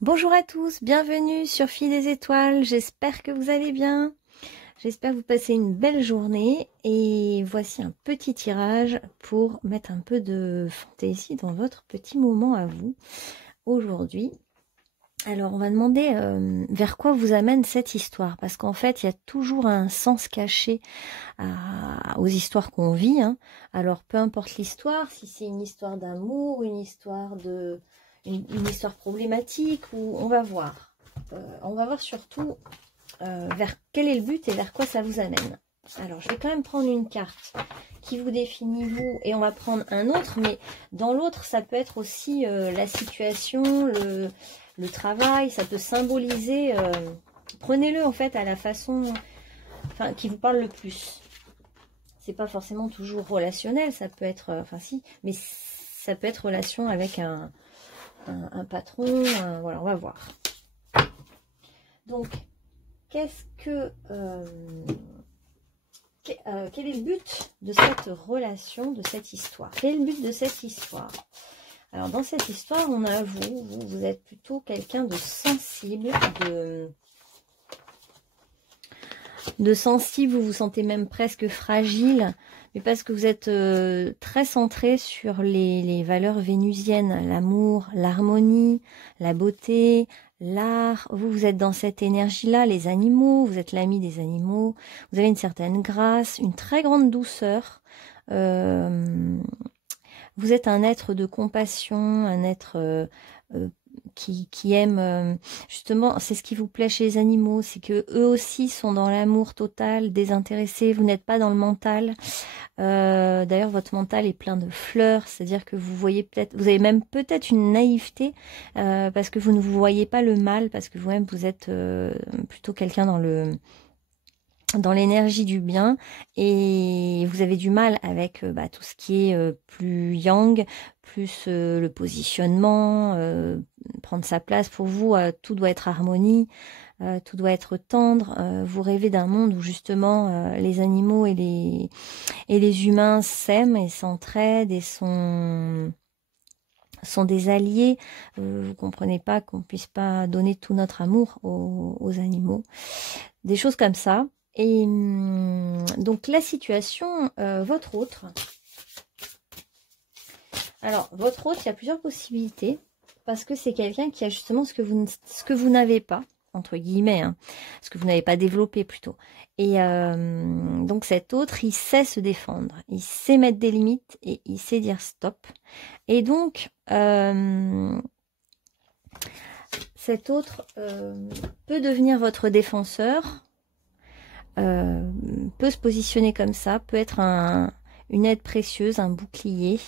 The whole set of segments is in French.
Bonjour à tous, bienvenue sur Filles des Étoiles, j'espère que vous allez bien, j'espère que vous passez une belle journée et voici un petit tirage pour mettre un peu de fantaisie dans votre petit moment à vous aujourd'hui. Alors on va demander vers quoi vous amène cette histoire, parce qu'en fait il y a toujours un sens caché aux histoires qu'on vit, hein. Alors peu importe l'histoire, si c'est une histoire d'amour, une histoire une histoire problématique, ou on va voir. On va voir surtout vers quel est le but et vers quoi ça vous amène. Alors je vais quand même prendre une carte qui vous définit vous, et on va prendre un autre, mais dans l'autre ça peut être aussi la situation, le travail, ça peut symboliser, prenez-le en fait à la façon qui vous parle le plus. C'est pas forcément toujours relationnel, ça peut être, enfin si, mais ça peut être relation avec un patron, voilà, on va voir. Donc, qu'est-ce que... quel est le but de cette relation, de cette histoire? Quel est le but de cette histoire? Alors, dans cette histoire, on a vous êtes plutôt quelqu'un de sensible, de sensible, vous vous sentez même presque fragile, mais parce que vous êtes très centré sur les valeurs vénusiennes, l'amour, l'harmonie, la beauté, l'art. Vous êtes dans cette énergie-là, les animaux, vous êtes l'ami des animaux, vous avez une certaine grâce, une très grande douceur. Vous êtes un être de compassion, un être qui aime, justement, c'est ce qui vous plaît chez les animaux, c'est que eux aussi sont dans l'amour total, désintéressé, vous n'êtes pas dans le mental. D'ailleurs, votre mental est plein de fleurs, c'est-à-dire que vous voyez peut-être, vous avez même peut-être une naïveté, parce que vous ne vous voyez pas le mal, parce que vous-même vous êtes plutôt quelqu'un dans l'énergie du bien, et vous avez du mal avec tout ce qui est plus yang, plus le positionnement, prendre sa place. Pour vous, tout doit être harmonie, tout doit être tendre. Vous rêvez d'un monde où justement les animaux et les humains s'aiment et s'entraident et sont des alliés. Vous comprenez pas qu'on puisse pas donner tout notre amour aux animaux. Des choses comme ça. Et donc la situation, votre autre. Alors, votre autre, il y a plusieurs possibilités, parce que c'est quelqu'un qui a justement ce que vous n'avez pas, entre guillemets, hein, ce que vous n'avez pas développé plutôt. Et donc cet autre, il sait se défendre, il sait mettre des limites et il sait dire stop. Et donc, cet autre peut devenir votre défenseur, peut se positionner comme ça, peut être une aide précieuse, un bouclier.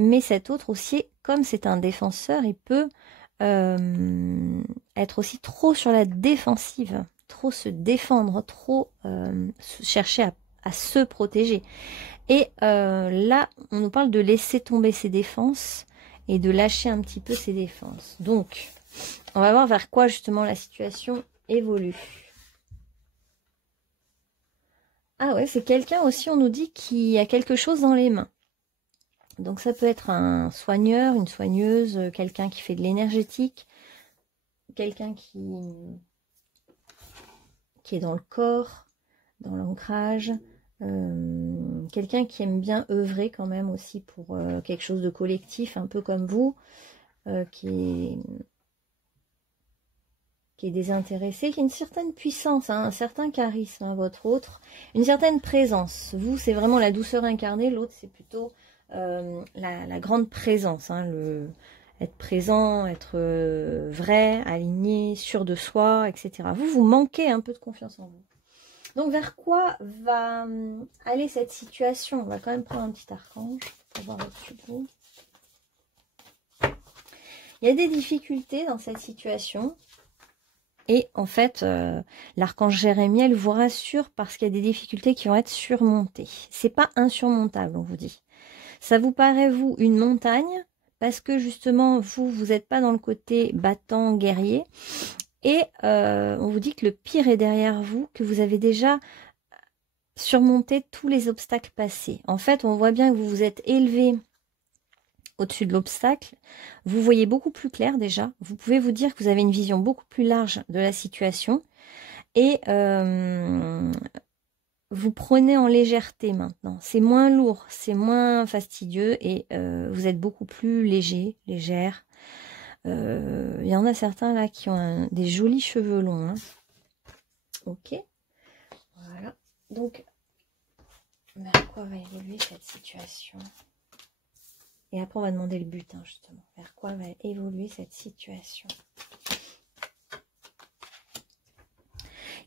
Mais cet autre aussi, comme c'est un défenseur, il peut être aussi trop sur la défensive, trop se défendre, trop chercher à se protéger. Et là, on nous parle de laisser tomber ses défenses et de lâcher un petit peu ses défenses. Donc, on va voir vers quoi justement la situation évolue. Ah ouais, c'est quelqu'un aussi, on nous dit, qui a quelque chose dans les mains. Donc ça peut être un soigneur, une soigneuse, quelqu'un qui fait de l'énergétique, quelqu'un qui est dans le corps, dans l'ancrage, quelqu'un qui aime bien œuvrer quand même aussi pour quelque chose de collectif, un peu comme vous, qui est désintéressé, qui a une certaine puissance, hein, un certain charisme, hein, votre autre, une certaine présence. Vous, c'est vraiment la douceur incarnée, l'autre, c'est plutôt la grande présence, hein, être présent, être vrai, aligné, sûr de soi, etc. Vous manquez un peu de confiance en vous. Donc, vers quoi va aller cette situation? On va quand même prendre un petit archange pour voir au-dessus de vous. Il y a des difficultés dans cette situation. Et en fait, l'archange Jérémiel vous rassure parce qu'il y a des difficultés qui vont être surmontées. C'est pas insurmontable, on vous dit. Ça vous paraît, vous, une montagne, parce que justement, vous n'êtes pas dans le côté battant, guerrier. Et on vous dit que le pire est derrière vous, que vous avez déjà surmonté tous les obstacles passés. En fait, on voit bien que vous vous êtes élevé au-dessus de l'obstacle, vous voyez beaucoup plus clair déjà. Vous pouvez vous dire que vous avez une vision beaucoup plus large de la situation et vous prenez en légèreté maintenant. C'est moins lourd, c'est moins fastidieux et vous êtes beaucoup plus léger, légère. Il y en a certains là qui ont des jolis cheveux longs. Hein. Ok. Voilà. Donc, vers quoi va évoluer cette situation? Et après, on va demander le but, hein, justement. Vers quoi va évoluer cette situation?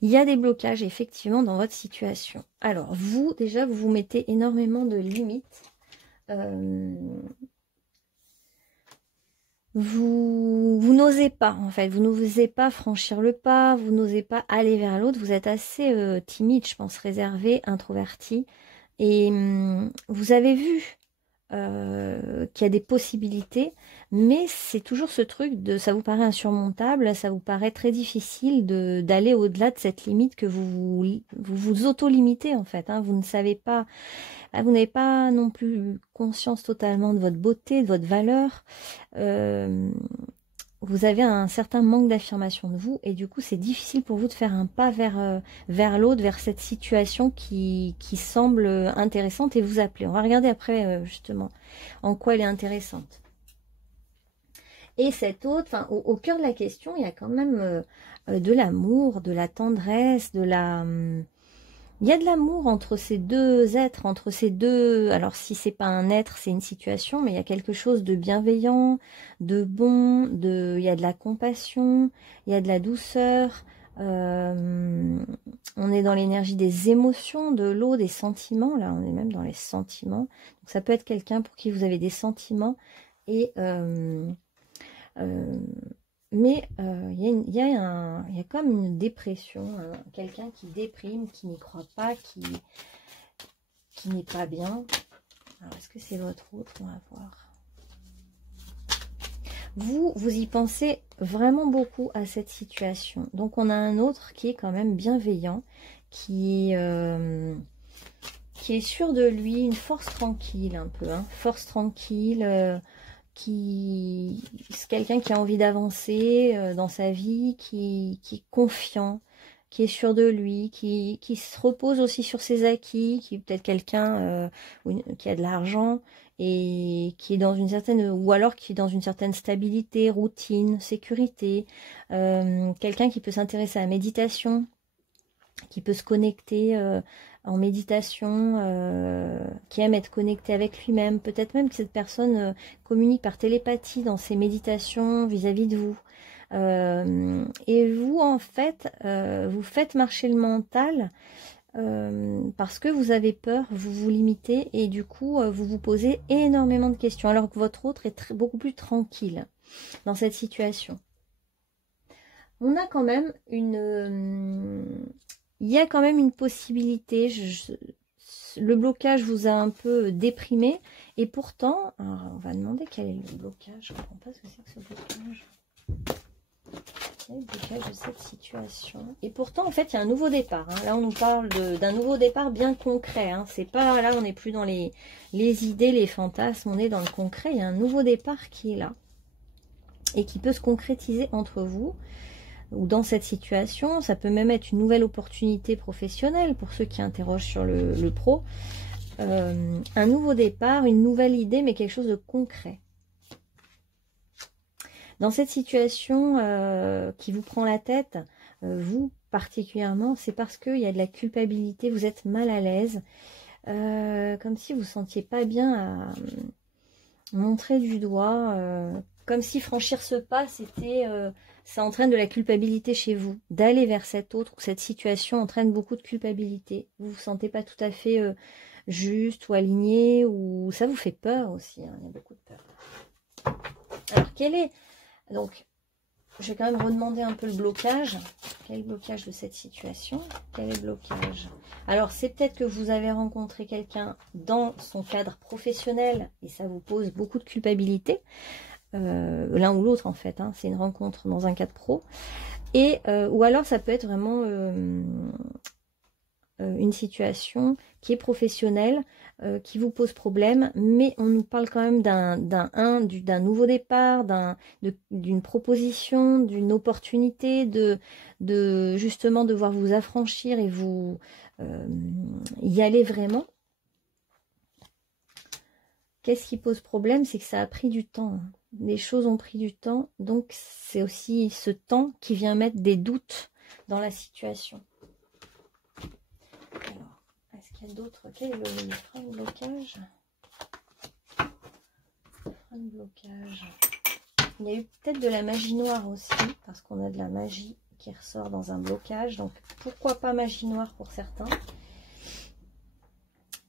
Il y a des blocages, effectivement, dans votre situation. Alors, vous, déjà, vous vous mettez énormément de limites. Vous n'osez pas, en fait. Vous n'osez pas franchir le pas. Vous n'osez pas aller vers l'autre. Vous êtes assez timide, je pense, réservé, introverti. Et vous avez vu qu'il y a des possibilités, mais c'est toujours ce truc de ça vous paraît insurmontable, ça vous paraît très difficile d'aller au-delà de cette limite que vous auto-limitez en fait. Hein, vous ne savez pas, vous n'avez pas non plus conscience totalement de votre beauté, de votre valeur. Vous avez un certain manque d'affirmation de vous et du coup c'est difficile pour vous de faire un pas vers l'autre, vers cette situation qui semble intéressante et vous appeler. On va regarder après justement en quoi elle est intéressante. Et cette autre, enfin, au cœur de la question, il y a quand même de l'amour, de la tendresse, de la... il y a de l'amour entre ces deux êtres, entre ces deux... Alors, si c'est pas un être, c'est une situation, mais il y a quelque chose de bienveillant, de bon, il y a de la compassion, il y a de la douceur. On est dans l'énergie des émotions, de l'eau, des sentiments. Là, on est même dans les sentiments. Donc, ça peut être quelqu'un pour qui vous avez des sentiments. Et... mais il y a comme une dépression, quelqu'un qui déprime, qui n'y croit pas, qui n'est pas bien. Alors, est-ce que c'est votre autre? On va voir. Vous y pensez vraiment beaucoup à cette situation. Donc, on a un autre qui est quand même bienveillant, qui est sûr de lui, une force tranquille un peu. Hein, force tranquille... c'est quelqu'un qui a envie d'avancer dans sa vie, qui est confiant, qui est sûr de lui, qui se repose aussi sur ses acquis, qui est peut-être quelqu'un qui a de l'argent et qui est dans une certaine, ou alors qui est dans une certaine stabilité, routine, sécurité, quelqu'un qui peut s'intéresser à la méditation, qui peut se connecter en méditation, qui aime être connecté avec lui-même. Peut-être même que cette personne communique par télépathie dans ses méditations vis-à-vis de vous. Et vous, en fait, vous faites marcher le mental parce que vous avez peur, vous vous limitez et du coup, vous vous posez énormément de questions, alors que votre autre est beaucoup plus tranquille dans cette situation. On a quand même il y a quand même une possibilité, le blocage vous a un peu déprimé, et pourtant, alors on va demander quel est le blocage, je ne comprends pas ce que c'est que ce blocage. Quel est le blocage de cette situation? Et pourtant, en fait, il y a un nouveau départ. Hein. Là, on nous parle d'un nouveau départ bien concret. Hein. C'est pas, là, on n'est plus dans les idées, les fantasmes, on est dans le concret. Il y a un nouveau départ qui est là, et qui peut se concrétiser entre vous, ou dans cette situation. Ça peut même être une nouvelle opportunité professionnelle pour ceux qui interrogent sur le pro. Un nouveau départ, une nouvelle idée, mais quelque chose de concret. Dans cette situation qui vous prend la tête, vous particulièrement, c'est parce qu'il y a de la culpabilité, vous êtes mal à l'aise, comme si vous ne sentiez pas bien à montrer du doigt, comme si franchir ce pas, ça entraîne de la culpabilité chez vous. D'aller vers cet autre ou cette situation entraîne beaucoup de culpabilité. Vous ne vous sentez pas tout à fait juste ou aligné, ou ça vous fait peur aussi. Hein, il y a beaucoup de peur. Alors, quel est... Donc, je vais quand même redemander un peu le blocage. Quel est le blocage de cette situation? Quel est le blocage? Alors, c'est peut-être que vous avez rencontré quelqu'un dans son cadre professionnel et ça vous pose beaucoup de culpabilité. L'un ou l'autre en fait, hein, c'est une rencontre dans un cadre pro. Et, ou alors ça peut être vraiment une situation qui est professionnelle, qui vous pose problème, mais on nous parle quand même d'un nouveau départ, d'une proposition, d'une opportunité, de justement devoir vous affranchir et vous y aller vraiment. Qu'est-ce qui pose problème? C'est que ça a pris du temps. Les choses ont pris du temps, donc c'est aussi ce temps qui vient mettre des doutes dans la situation. Alors, est-ce qu'il y a d'autres? Quel est le frein de blocage? Frein de blocage. Il y a eu peut-être de la magie noire aussi, parce qu'on a de la magie qui ressort dans un blocage. Donc, pourquoi pas magie noire pour certains?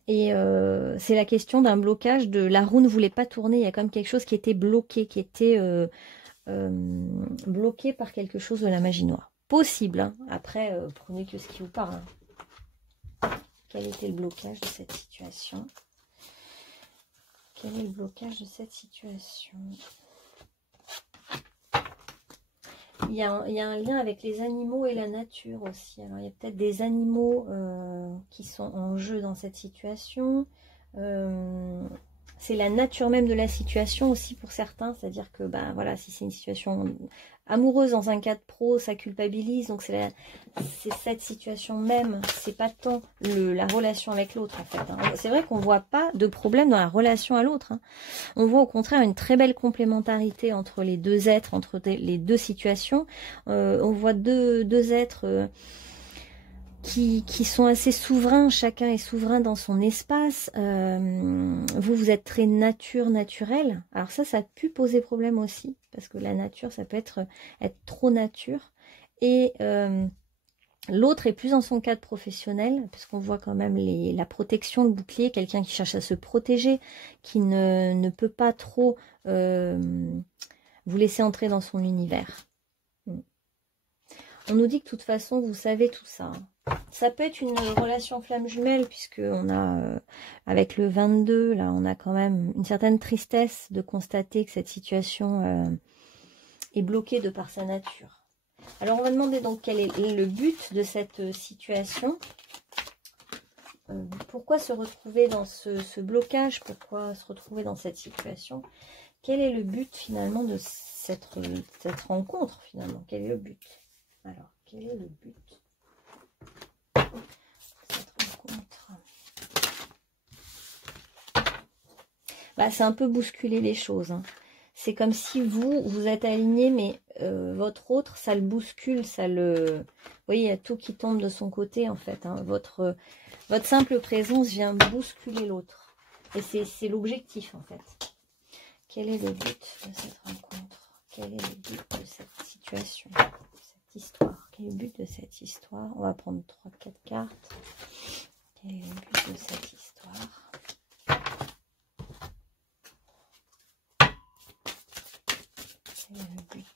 Et c'est la question d'un blocage, de la roue ne voulait pas tourner, il y a quand même quelque chose qui était bloqué, qui était bloqué par quelque chose de la magie noire. Possible, hein. Après, prenez que ce qui vous parle. Hein. Quel était le blocage de cette situation? Quel est le blocage de cette situation? Il y a un lien avec les animaux et la nature aussi. Alors, il y a peut-être des animaux qui sont en jeu dans cette situation. C'est la nature même de la situation aussi pour certains. C'est-à-dire que, ben voilà, si c'est une situation amoureuse dans un cadre pro, ça culpabilise. Donc, c'est cette situation même. C'est pas tant la relation avec l'autre, en fait. Hein. C'est vrai qu'on voit pas de problème dans la relation à l'autre. Hein. On voit au contraire une très belle complémentarité entre les deux êtres, entre les deux situations. On voit deux êtres qui sont assez souverains, chacun est souverain dans son espace. Vous êtes très naturel. Alors ça a pu poser problème aussi, parce que la nature, ça peut être trop nature. Et l'autre est plus dans son cadre professionnel, puisqu'on voit quand même la protection, le bouclier, quelqu'un qui cherche à se protéger, qui ne peut pas trop vous laisser entrer dans son univers. On nous dit que de toute façon, vous savez tout ça. Ça peut être une relation flamme jumelle, puisque on a, avec le 22, là, on a quand même une certaine tristesse de constater que cette situation est bloquée de par sa nature. Alors, on va demander donc quel est le but de cette situation. Pourquoi se retrouver dans ce blocage? Pourquoi se retrouver dans cette situation? Quel est le but finalement de cette rencontre finalement? Quel est le but? Alors, quel est le but de cette rencontre? Bah, c'est un peu bousculer les choses. Hein. C'est comme si vous êtes aligné, mais votre autre, ça le bouscule, ça le... Vous voyez, il y a tout qui tombe de son côté, en fait. Hein. Votre simple présence vient bousculer l'autre. Et c'est l'objectif, en fait. Quel est le but de cette rencontre? Quel est le but de cette situation? Histoire. Quel est le but de cette histoire? On va prendre 3-4 cartes. Quel est le but de cette histoire? Quel est le but?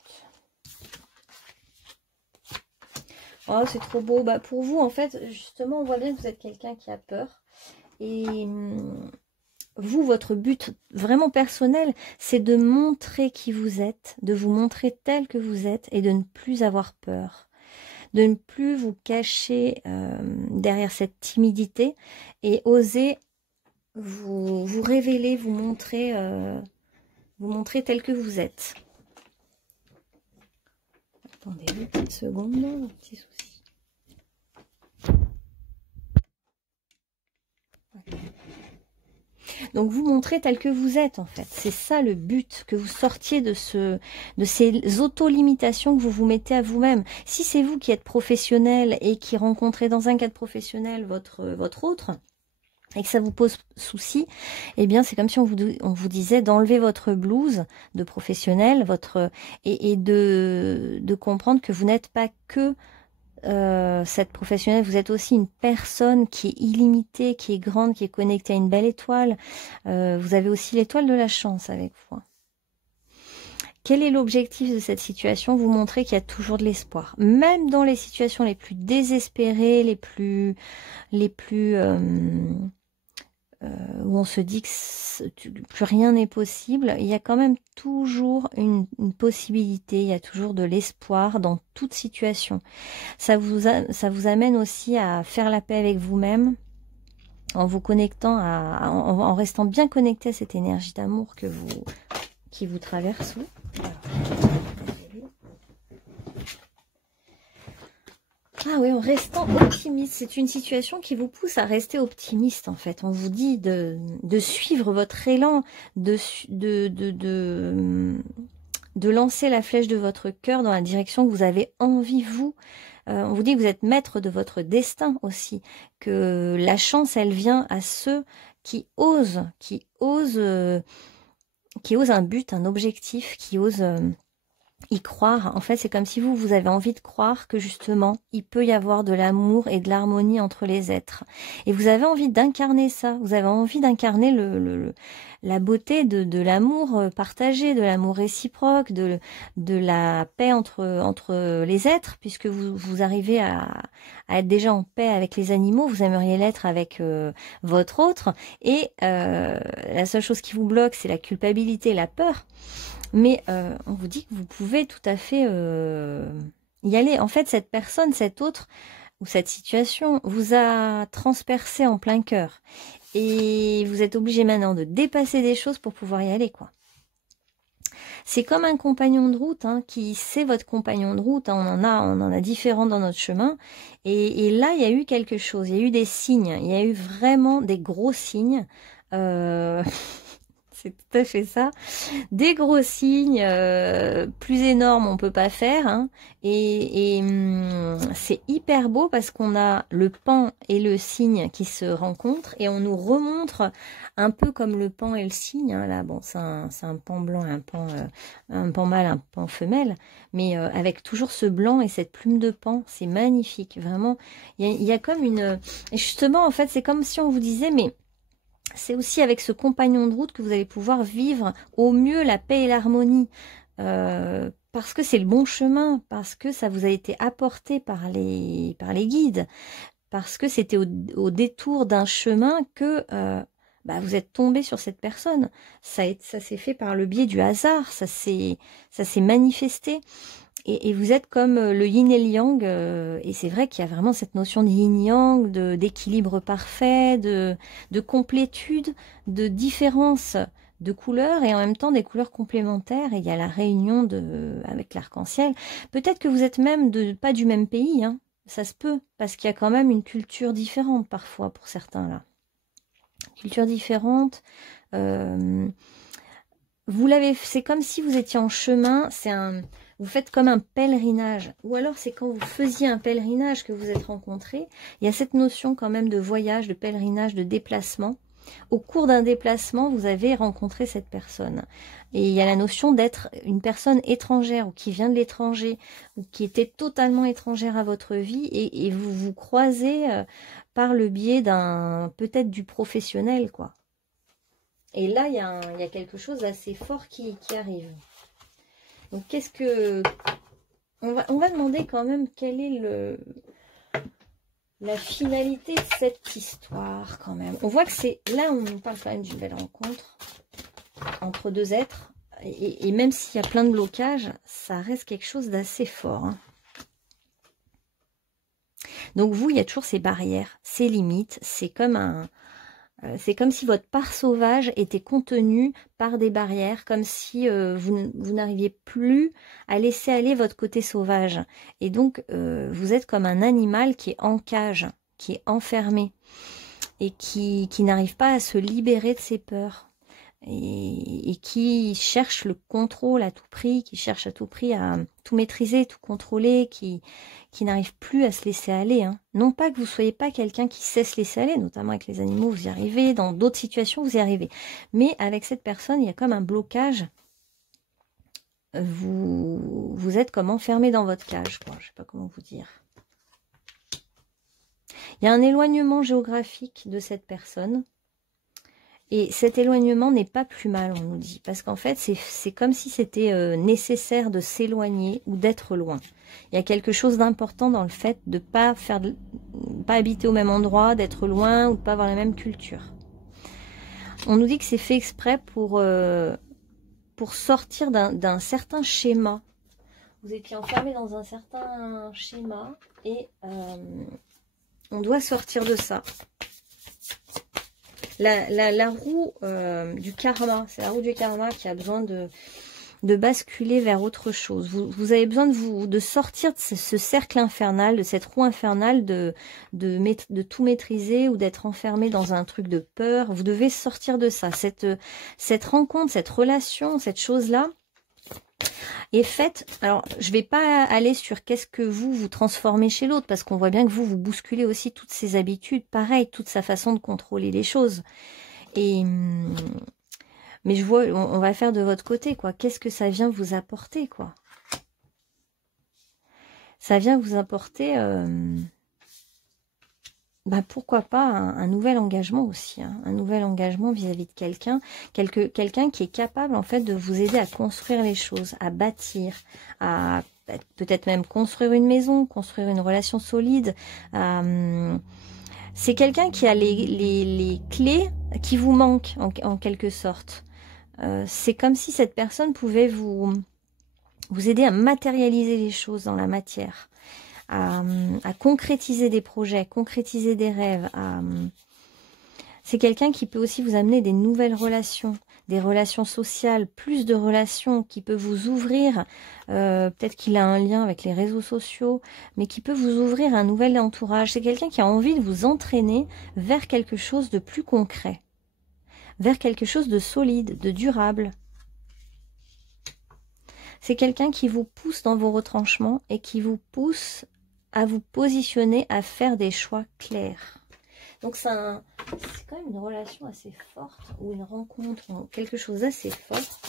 Oh, c'est trop beau. Bah, pour vous, en fait, justement, on voit bien que vous êtes quelqu'un qui a peur. Et vous, votre but vraiment personnel, c'est de montrer qui vous êtes, de vous montrer tel que vous êtes et de ne plus avoir peur, de ne plus vous cacher derrière cette timidité et oser vous révéler, vous montrer tel que vous êtes. Attendez une petite seconde, un petit souci. Donc vous montrez tel que vous êtes en fait. C'est ça le but, que vous sortiez de ces auto-limitations que vous vous mettez à vous-même. Si c'est vous qui êtes professionnel et qui rencontrez dans un cadre professionnel votre autre, et que ça vous pose souci, eh bien c'est comme si on vous disait d'enlever votre blouse de professionnel, et de comprendre que vous n'êtes pas que cette professionnelle, vous êtes aussi une personne qui est illimitée, qui est grande, qui est connectée à une belle étoile. Vous avez aussi l'étoile de la chance avec vous. Quel est l'objectif de cette situation? Vous montrer qu'il y a toujours de l'espoir. Même dans les situations les plus désespérées, les plus où on se dit que plus rien n'est possible, il y a quand même toujours une possibilité, il y a toujours de l'espoir dans toute situation. Ça vous amène aussi à faire la paix avec vous-même, en vous connectant, en restant bien connecté à cette énergie d'amour qui vous traverse. Ah oui, en restant optimiste, c'est une situation qui vous pousse à rester optimiste en fait. On vous dit de suivre votre élan, de lancer la flèche de votre cœur dans la direction que vous avez envie vous. On vous dit que vous êtes maître de votre destin aussi, que la chance elle vient à ceux qui osent un but, un objectif, qui osent y croire. En fait, c'est comme si vous avez envie de croire que justement, il peut y avoir de l'amour et de l'harmonie entre les êtres. Et vous avez envie d'incarner ça. Vous avez envie d'incarner la beauté de l'amour partagé, de l'amour réciproque, de la paix entre les êtres, puisque vous arrivez à être déjà en paix avec les animaux. Vous aimeriez l'être avec votre autre. Et la seule chose qui vous bloque, c'est la culpabilité, la peur. Mais on vous dit que vous pouvez tout à fait y aller. En fait, cette personne, cet autre ou cette situation vous a transpercé en plein cœur. Et vous êtes obligé maintenant de dépasser des choses pour pouvoir y aller, quoi. C'est comme un compagnon de route, hein, c'est votre compagnon de route. Hein, on en a différents dans notre chemin. Et là, il y a eu quelque chose. Il y a eu des signes. Il y a eu vraiment des gros signes. C'est tout à fait ça. Des gros signes plus énormes, on peut pas faire. Hein. Et c'est hyper beau parce qu'on a le pan et le cygne qui se rencontrent et on nous remontre un peu comme le pan et le cygne. Hein. Là, bon, c'est un pan blanc, un pan mâle, un pan femelle, mais avec toujours ce blanc et cette plume de pan, c'est magnifique. Vraiment, il y a comme une. Et justement, en fait, c'est comme si on vous disait, mais c'est aussi avec ce compagnon de route que vous allez pouvoir vivre au mieux la paix et l'harmonie. Parce que c'est le bon chemin, parce que ça vous a été apporté par les guides, parce que c'était au détour d'un chemin que vous êtes tombé sur cette personne. Ça s'est fait par le biais du hasard, ça s'est manifesté. Et vous êtes comme le yin et le yang, et c'est vrai qu'il y a vraiment cette notion de yin-yang, d'équilibre parfait, de complétude, de différence de couleurs, et en même temps des couleurs complémentaires, et il y a la réunion avec l'arc-en-ciel. Peut-être que vous êtes même pas du même pays, hein. Ça se peut, parce qu'il y a quand même une culture différente parfois pour certains là. Culture différente, c'est comme si vous étiez en chemin, vous faites comme un pèlerinage, ou alors c'est quand vous faisiez un pèlerinage que vous êtes rencontrés. Il y a cette notion quand même de voyage, de pèlerinage, de déplacement. Au cours d'un déplacement, vous avez rencontré cette personne. Et il y a la notion d'être une personne étrangère, ou qui vient de l'étranger, ou qui était totalement étrangère à votre vie, et vous vous croisez par le biais peut-être du professionnel, quoi. Et là, il y a quelque chose d'assez fort qui arrive. Donc, on va demander quand même quelle est la finalité de cette histoire quand même. On voit que là, on nous parle quand même d'une belle rencontre entre deux êtres. Et même s'il y a plein de blocages, ça reste quelque chose d'assez fort. Hein. Donc, vous, il y a toujours ces barrières, ces limites. C'est comme si votre part sauvage était contenue par des barrières, comme si vous n'arriviez plus à laisser aller votre côté sauvage. Et donc, vous êtes comme un animal qui est en cage, qui est enfermé, et qui n'arrive pas à se libérer de ses peurs. Et qui cherche le contrôle à tout prix, qui cherche à tout prix à tout maîtriser, tout contrôler, qui n'arrive plus à se laisser aller. Hein. Non pas que vous ne soyez pas quelqu'un qui sait se laisser aller, notamment avec les animaux, vous y arrivez, dans d'autres situations, vous y arrivez. Mais avec cette personne, il y a comme un blocage. Vous êtes comme enfermé dans votre cage, quoi. Je ne sais pas comment vous dire. Il y a un éloignement géographique de cette personne. Et cet éloignement n'est pas plus mal, on nous dit, parce qu'en fait, c'est comme si c'était nécessaire de s'éloigner ou d'être loin. Il y a quelque chose d'important dans le fait de pas habiter au même endroit, d'être loin ou de pas avoir la même culture. On nous dit que c'est fait exprès pour sortir d'un certain schéma. Vous étiez enfermé dans un certain schéma et on doit sortir de ça. La roue du karma, c'est la roue du karma qui a besoin de basculer vers autre chose. Vous avez besoin de sortir de ce cercle infernal, de cette roue infernale, de tout maîtriser ou d'être enfermé dans un truc de peur. Vous devez sortir de ça. Cette rencontre, cette relation, cette chose-là est faite. Alors, je vais pas aller sur qu'est-ce que vous transformez chez l'autre, parce qu'on voit bien que vous bousculez aussi toutes ses habitudes, pareil, toute sa façon de contrôler les choses. Mais je vois, on va faire de votre côté, quoi. Qu'est-ce que ça vient vous apporter, quoi? Ça vient vous apporter, pourquoi pas un nouvel engagement aussi, hein, un nouvel engagement vis-à-vis de quelqu'un, quelqu'un qui est capable, en fait, de vous aider à construire les choses, à bâtir, à peut-être même construire une maison, construire une relation solide. C'est quelqu'un qui a les clés qui vous manquent, en quelque sorte. C'est comme si cette personne pouvait vous aider à matérialiser les choses dans la matière, à concrétiser des projets, concrétiser des rêves. C'est quelqu'un qui peut aussi vous amener des nouvelles relations, des relations sociales, plus de relations, qui peut vous ouvrir, peut-être qu'il a un lien avec les réseaux sociaux, mais qui peut vous ouvrir un nouvel entourage. C'est quelqu'un qui a envie de vous entraîner vers quelque chose de plus concret, vers quelque chose de solide, de durable. C'est quelqu'un qui vous pousse dans vos retranchements et qui vous pousse à vous positionner, à faire des choix clairs. Donc c'est quand même une relation assez forte, ou une rencontre, ou quelque chose d'assez fort,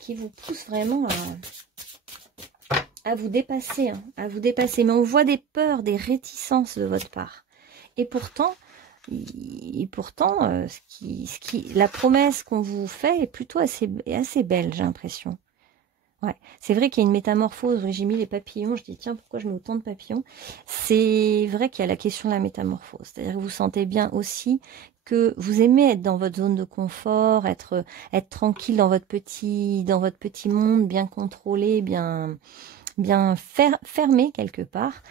qui vous pousse vraiment à vous dépasser, hein, à vous dépasser. Mais on voit des peurs, des réticences de votre part. Et pourtant, la promesse qu'on vous fait est plutôt assez belle, j'ai l'impression. Ouais, c'est vrai qu'il y a une métamorphose. J'ai mis les papillons, je dis tiens, pourquoi je mets autant de papillons? C'est vrai qu'il y a la question de la métamorphose. C'est-à-dire que vous sentez bien aussi que vous aimez être dans votre zone de confort, être tranquille dans votre petit monde, bien contrôlé, bien fermé quelque part.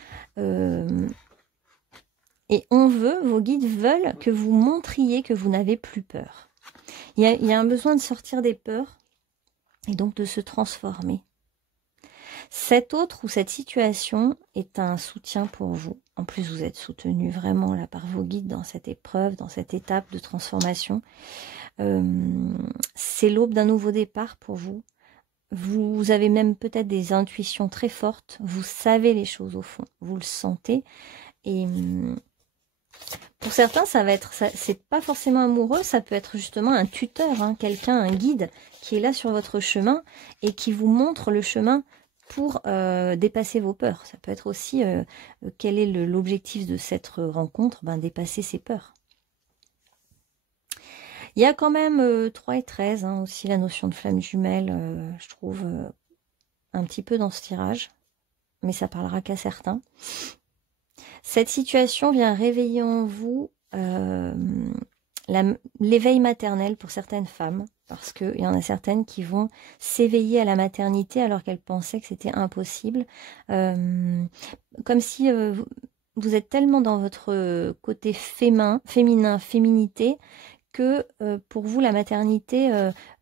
Et vos guides veulent que vous montriez que vous n'avez plus peur. Il y a un besoin de sortir des peurs et donc de se transformer. Cet autre ou cette situation est un soutien pour vous. En plus, vous êtes soutenu vraiment là par vos guides dans cette épreuve, dans cette étape de transformation. C'est l'aube d'un nouveau départ pour vous. Vous avez même peut-être des intuitions très fortes. Vous savez les choses au fond. Vous le sentez. Et pour certains, c'est pas forcément amoureux, ça peut être justement un tuteur, hein, quelqu'un, un guide qui est là sur votre chemin et qui vous montre le chemin pour dépasser vos peurs. Ça peut être aussi, quel est l'objectif de cette rencontre? Dépasser ses peurs. Il y a quand même 3 et 13, hein, aussi la notion de flamme jumelle, je trouve, un petit peu dans ce tirage, mais ça parlera qu'à certains. Cette situation vient réveiller en vous l'éveil maternel pour certaines femmes, parce qu'il y en a certaines qui vont s'éveiller à la maternité alors qu'elles pensaient que c'était impossible. Comme si vous êtes tellement dans votre côté féminin, féminité, que pour vous, la maternité,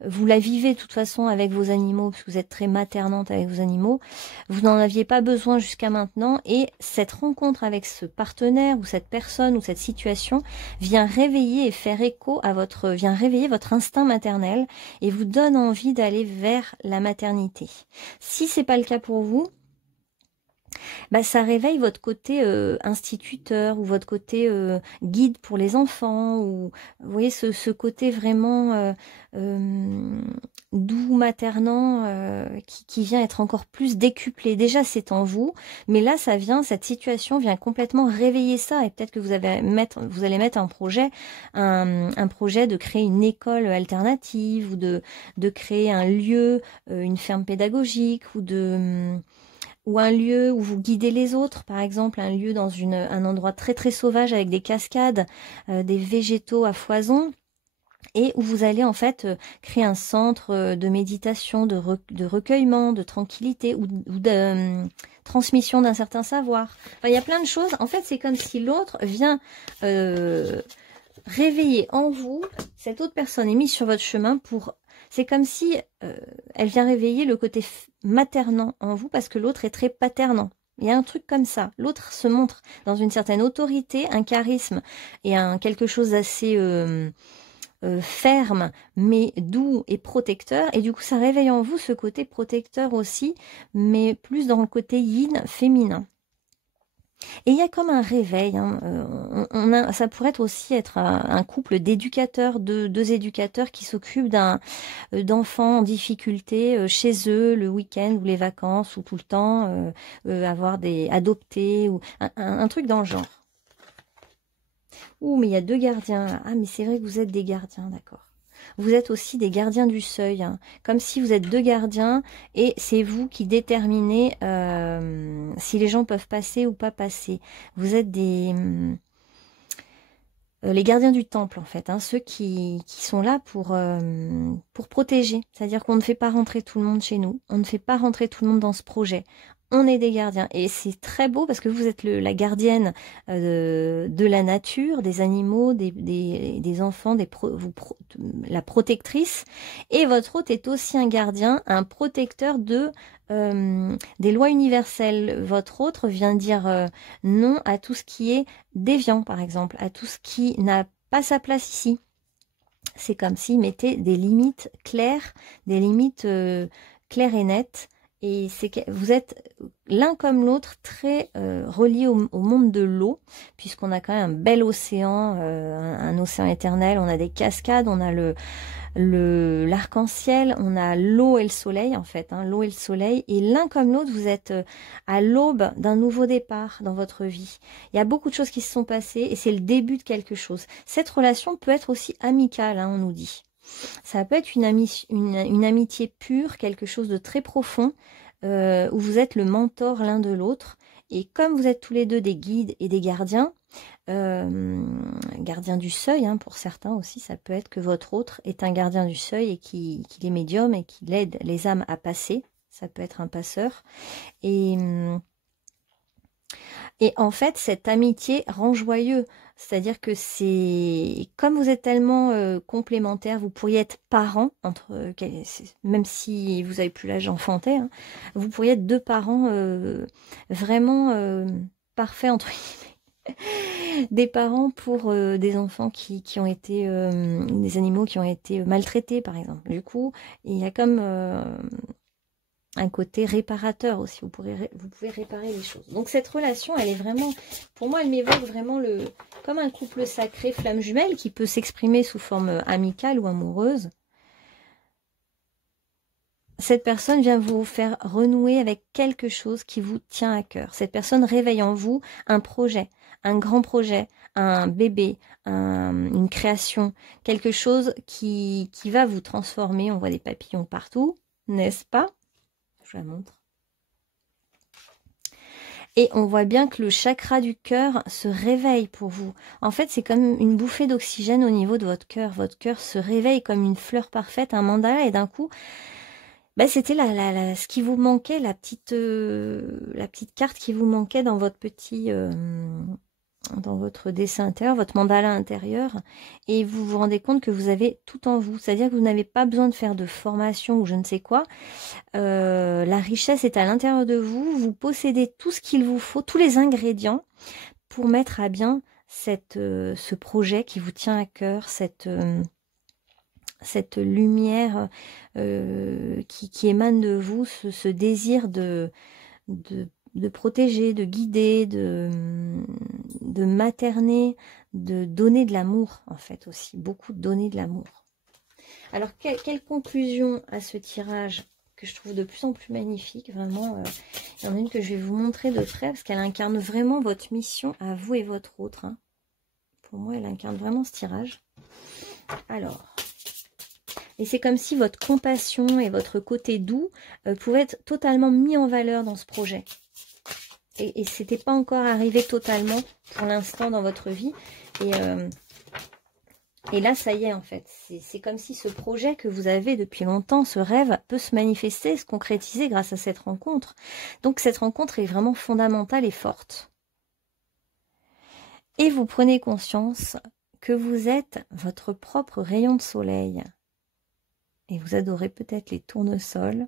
vous la vivez de toute façon avec vos animaux, parce que vous êtes très maternante avec vos animaux. Vous n'en aviez pas besoin jusqu'à maintenant, et cette rencontre avec ce partenaire, ou cette personne, ou cette situation, vient réveiller et faire écho à vient réveiller votre instinct maternel, et vous donne envie d'aller vers la maternité. Si c'est pas le cas pour vous, ça réveille votre côté instituteur, ou votre côté guide pour les enfants, ou vous voyez ce côté vraiment doux, maternant, qui vient être encore plus décuplé. Déjà c'est en vous, mais là cette situation vient complètement réveiller ça, et peut-être que vous allez mettre un projet de créer une école alternative, ou de créer un lieu, une ferme pédagogique, ou ou un lieu où vous guidez les autres, par exemple un lieu dans un endroit très très sauvage avec des cascades, des végétaux à foison, et où vous allez en fait créer un centre de méditation, de recueillement, de tranquillité ou de transmission d'un certain savoir. Enfin, il y a plein de choses. En fait, c'est comme si l'autre vient réveiller en vous, cette autre personne est mise sur votre chemin pour... C'est comme si elle vient réveiller le côté maternant en vous parce que l'autre est très paternant. Il y a un truc comme ça. L'autre se montre dans une certaine autorité, un charisme et quelque chose d'assez... ferme mais doux et protecteur, et du coup ça réveille en vous ce côté protecteur aussi, mais plus dans le côté yin féminin. Et il y a comme un réveil, hein. Ça pourrait aussi être un couple d'éducateurs, deux éducateurs qui s'occupent d'enfants en difficulté chez eux le week-end ou les vacances ou tout le temps, avoir des adoptés ou un truc dans le genre. Ouh, mais il y a 2 gardiens. Ah, mais c'est vrai que vous êtes des gardiens, d'accord. Vous êtes aussi des gardiens du seuil, hein. Comme si vous êtes 2 gardiens et c'est vous qui déterminez si les gens peuvent passer ou pas passer. Vous êtes les gardiens du temple, en fait, hein, ceux qui sont là pour protéger. C'est-à-dire qu'on ne fait pas rentrer tout le monde chez nous. On ne fait pas rentrer tout le monde dans ce projet. On est des gardiens. Et c'est très beau parce que vous êtes la gardienne de la nature, des animaux, des enfants, la protectrice. Et votre hôte est aussi un gardien, un protecteur des lois universelles. Votre hôte vient dire non à tout ce qui est déviant, par exemple, à tout ce qui n'a pas sa place ici. C'est comme s'il mettait des limites claires, des limites claires et nettes. Et vous êtes l'un comme l'autre très reliés au monde de l'eau, puisqu'on a quand même un bel océan, un océan éternel, on a des cascades, on a l'arc-en-ciel, on a l'eau et le soleil en fait, hein, l'eau et le soleil, et l'un comme l'autre, vous êtes à l'aube d'un nouveau départ dans votre vie. Il y a beaucoup de choses qui se sont passées et c'est le début de quelque chose. Cette relation peut être aussi amicale, hein, on nous dit. Ça peut être une amitié pure, quelque chose de très profond, où vous êtes le mentor l'un de l'autre. Et comme vous êtes tous les deux des guides et des gardiens, gardien du seuil, hein, pour certains aussi, ça peut être que votre autre est un gardien du seuil et qu'il est médium et qu'il aide les âmes à passer. Ça peut être un passeur. Et en fait, cette amitié rend joyeux. C'est-à-dire que c'est... Comme vous êtes tellement complémentaires, vous pourriez être parents, même si vous n'avez plus l'âge enfanté, hein, vous pourriez être 2 parents vraiment parfaits, entre guillemets. Des parents pour des enfants qui ont été... des animaux qui ont été maltraités, par exemple. Du coup, il y a comme... un côté réparateur aussi, vous pouvez réparer les choses. Donc cette relation, elle est vraiment, pour moi, elle m'évoque vraiment comme un couple sacré, flamme jumelle, qui peut s'exprimer sous forme amicale ou amoureuse. Cette personne vient vous faire renouer avec quelque chose qui vous tient à cœur. Cette personne réveille en vous un projet, un grand projet, un bébé, une création, quelque chose qui va vous transformer. On voit des papillons partout, n'est-ce pas ? Je la montre. Et on voit bien que le chakra du cœur se réveille pour vous. En fait, c'est comme une bouffée d'oxygène au niveau de votre cœur. Votre cœur se réveille comme une fleur parfaite, un mandala, et d'un coup, bah, c'était ce qui vous manquait, la petite carte qui vous manquait dans votre dans votre dessin intérieur, votre mandala intérieur, et vous vous rendez compte que vous avez tout en vous. C'est-à-dire que vous n'avez pas besoin de faire de formation ou je ne sais quoi. La richesse est à l'intérieur de vous. Vous possédez tout ce qu'il vous faut, tous les ingrédients pour mettre à bien ce projet qui vous tient à cœur, cette lumière qui émane de vous, ce désir de protéger, de guider, de materner, de donner de l'amour, en fait, aussi. Beaucoup de donner de l'amour. Alors, quelle conclusion à ce tirage que je trouve de plus en plus magnifique, vraiment. Il y en a une que je vais vous montrer de près, parce qu'elle incarne vraiment votre mission à vous et votre autre. Hein. Pour moi, elle incarne vraiment ce tirage. Alors, Et c'est comme si votre compassion et votre côté doux pouvaient être totalement mis en valeur dans ce projet. Et c'était pas encore arrivé totalement pour l'instant dans votre vie. Et là, ça y est, en fait. C'est comme si ce projet que vous avez depuis longtemps, ce rêve, peut se manifester, se concrétiser grâce à cette rencontre. Donc, cette rencontre est vraiment fondamentale et forte. Et vous prenez conscience que vous êtes votre propre rayon de soleil. Et vous adorez peut-être les tournesols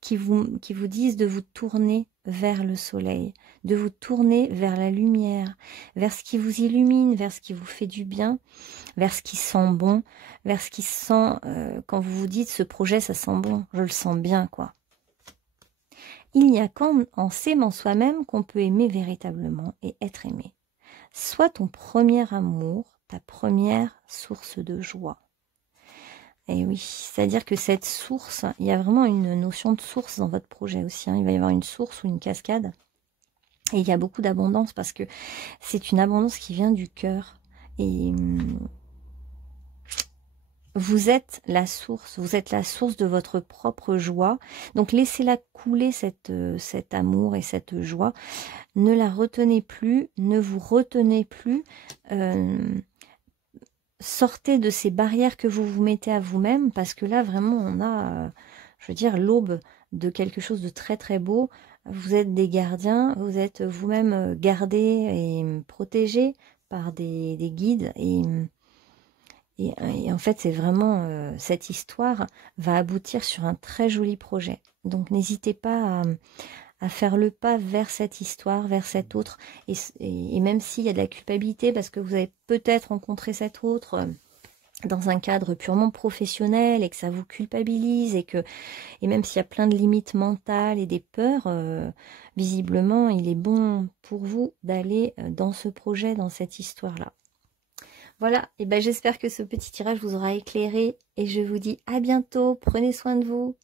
qui vous disent de vous tourner vers le soleil, de vous tourner vers la lumière, vers ce qui vous illumine, vers ce qui vous fait du bien, vers ce qui sent bon, vers ce qui sent, quand vous vous dites ce projet ça sent bon, je le sens bien quoi. Il n'y a qu'en s'aimant soi-même qu'on peut aimer véritablement et être aimé. Sois ton premier amour, ta première source de joie. Et oui, c'est-à-dire que cette source, il y a vraiment une notion de source dans votre projet aussi. Hein. Il va y avoir une source ou une cascade. Et il y a beaucoup d'abondance parce que c'est une abondance qui vient du cœur. Et vous êtes la source de votre propre joie. Donc laissez-la couler cet amour et cette joie. Ne la retenez plus, ne vous retenez plus. Sortez de ces barrières que vous vous mettez à vous-même, parce que là, vraiment, on a, je veux dire, l'aube de quelque chose de très très beau. Vous êtes des gardiens, vous êtes vous-même gardés et protégés par des guides. Et en fait, c'est vraiment, cette histoire va aboutir sur un très joli projet. Donc, n'hésitez pas à faire le pas vers cette histoire, vers cet autre, et même s'il y a de la culpabilité, parce que vous avez peut-être rencontré cet autre dans un cadre purement professionnel, et que ça vous culpabilise, et même s'il y a plein de limites mentales et des peurs, visiblement, il est bon pour vous d'aller dans ce projet, dans cette histoire-là. Voilà, et ben j'espère que ce petit tirage vous aura éclairé, et je vous dis à bientôt, prenez soin de vous.